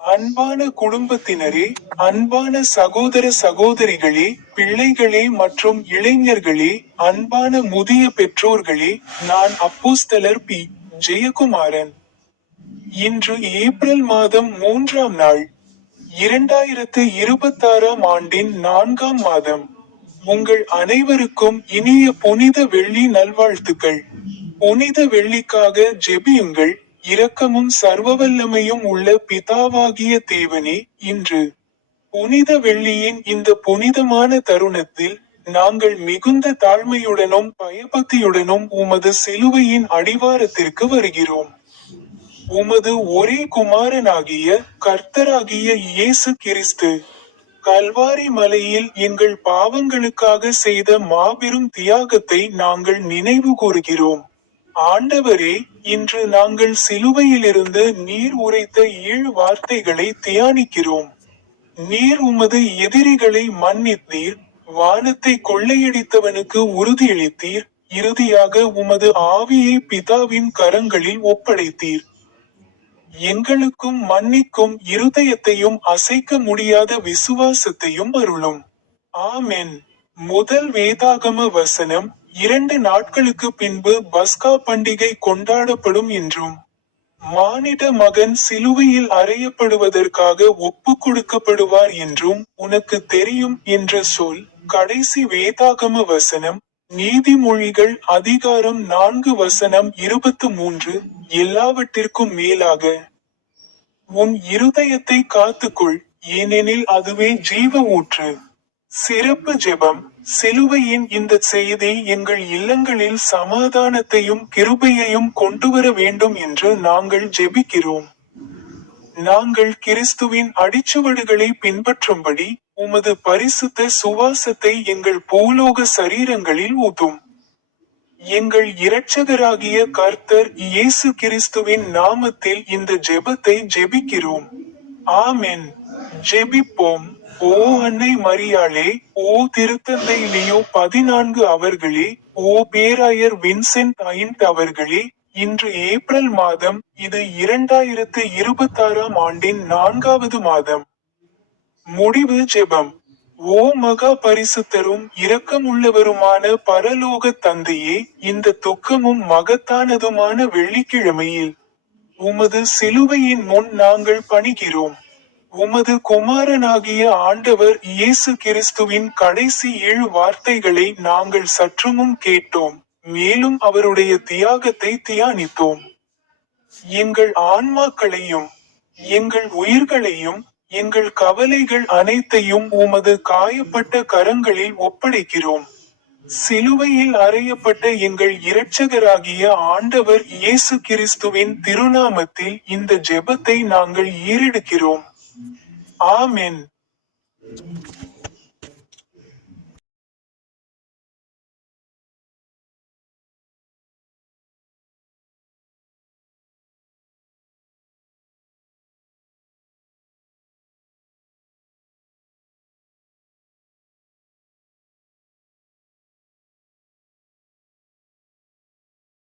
அன்பான குடும்பத்தினரே, அன்பான சகோதர சகோதரிகளே, பிள்ளைகளே மற்றும் இளைஞர்களே, அன்பான முதிய பெற்றோர்களே, நான் அப்போஸ்தலர் பி. ஜெயக்குமாரன். இன்று ஏப்ரல் மாதம் 3ஆம் நாள். 2026ஆம் ஆண்டின் 4ஆம் மாதம். உங்கள் அனைவருக்கும் இனிய புனித வெள்ளி நல்வாழ்த்துக்கள். புனித வெள்ளிக்காக ஜெபியுங்கள். இரக்கமும் சர்வவல்லமையும் உள்ள பிதாவாகிய தேவனே, இன்று புனித வெள்ளியின் இந்த புனிதமான தருணத்தில் நாங்கள் மிகுந்த தாழ்மையுடனும் பயபக்தியுடனும் உமது சிலுவையின் அடிவாரத்திற்கு வருகிறோம். உமது ஒரே குமாரனாகிய கர்த்தராகிய இயேசு கிறிஸ்து கல்வாரி மலையில் எங்கள் பாவங்களுக்காக செய்த மாபெரும் தியாகத்தை நாங்கள் நினைவு கூறுகிறோம். ஆண்டவரே, இன்று நாங்கள் சிலுவையிலிருந்து நீர் உரைத்த 7 வார்த்தைகளை தியானிக்கிறோம். நீர் உமது எதிரிகளை மன்னித்தீர், வானத்தை கொள்ளையடித்தவனுக்கு உறுதியளித்தீர், இறுதியாக உமது ஆவியை பிதாவின் கரங்களில் ஒப்படைத்தீர். எங்களுக்கும் மன்னிக்கும் இருதயத்தையும் அசைக்க முடியாத விசுவாசத்தையும் அருளும். ஆமென். முதல் வேதாகம வசனம், 2 நாட்களுக்கு பின்பு பஸ்கா பண்டிகை கொண்டாடப்படும் என்றும் மானிட மகன் சிலுவையில் அறையப்படுவதற்காக ஒப்பு கொடுக்கப்படுவார் என்றும் உனக்கு தெரியும் என்ற சொல். கடைசி வேதாகம வசனம், நீதிமொழிகள் அதிகாரம் 4 வசனம் 23. எல்லாவற்றிற்கும் மேலாக உன் இருதயத்தை காத்துக்கொள், ஏனெனில் அதுவே ஜீவ ஊற்று. சிறப்பு ஜெபம். சிலுவையின் இந்த செய்தி எங்கள் இல்லங்களில் சமாதானத்தையும் கிருபையையும் கொண்டுவர வேண்டும் என்று நாங்கள் ஜெபிக்கிறோம். நாங்கள் கிறிஸ்துவின் அடிச்சுவடுகளை பின்பற்றும்படி உமது பரிசுத்த சுவாசத்தை எங்கள் பூலோக சரீரங்களில் ஊதும். எங்கள் இரட்சகராகிய கர்த்தர் இயேசு கிறிஸ்துவின் நாமத்தில் இந்த ஜெபத்தை ஜெபிக்கிறோம். ஆமென். ஜெபிப்போம். ஓ அன்னை மரியாளே, ஓ திருத்தந்தை லியோ 14 அவர்களே, ஓ பேராயர் வின்சென்ட் ஐண்ட் அவர்களே, இன்று ஏப்ரல் மாதம், இது 2026ஆம் ஆண்டின் 4வது மாதம். முடிவு ஜெபம். ஓ மகா பரிசுத்தரும் இரக்கமுள்ளவருமான பரலோக தந்தையே, இந்த துக்கமும் மகத்தானதுமான வெள்ளிக்கிழமையில் உமது சிலுவையின் முன் நாங்கள் பணிகிறோம். உமது குமாரனாகிய ஆண்டவர் இயேசு கிறிஸ்துவின் கடைசி 7 வார்த்தைகளை நாங்கள் சற்றுமுன் கேட்டோம், மேலும் அவருடைய தியாகத்தை தியானித்தோம். எங்கள் ஆன்மாக்களையும் எங்கள் உயிர்களையும் எங்கள் கவலைகள் அனைத்தையும் உமது காயப்பட்ட கரங்களில் ஒப்படைக்கிறோம். சிலுவையில் அறையப்பட்ட எங்கள் இரட்சகராகிய ஆண்டவர் இயேசு கிறிஸ்துவின் திருநாமத்தில் இந்த ஜெபத்தை நாங்கள் ஏறெடுக்கிறோம். ஆமென்.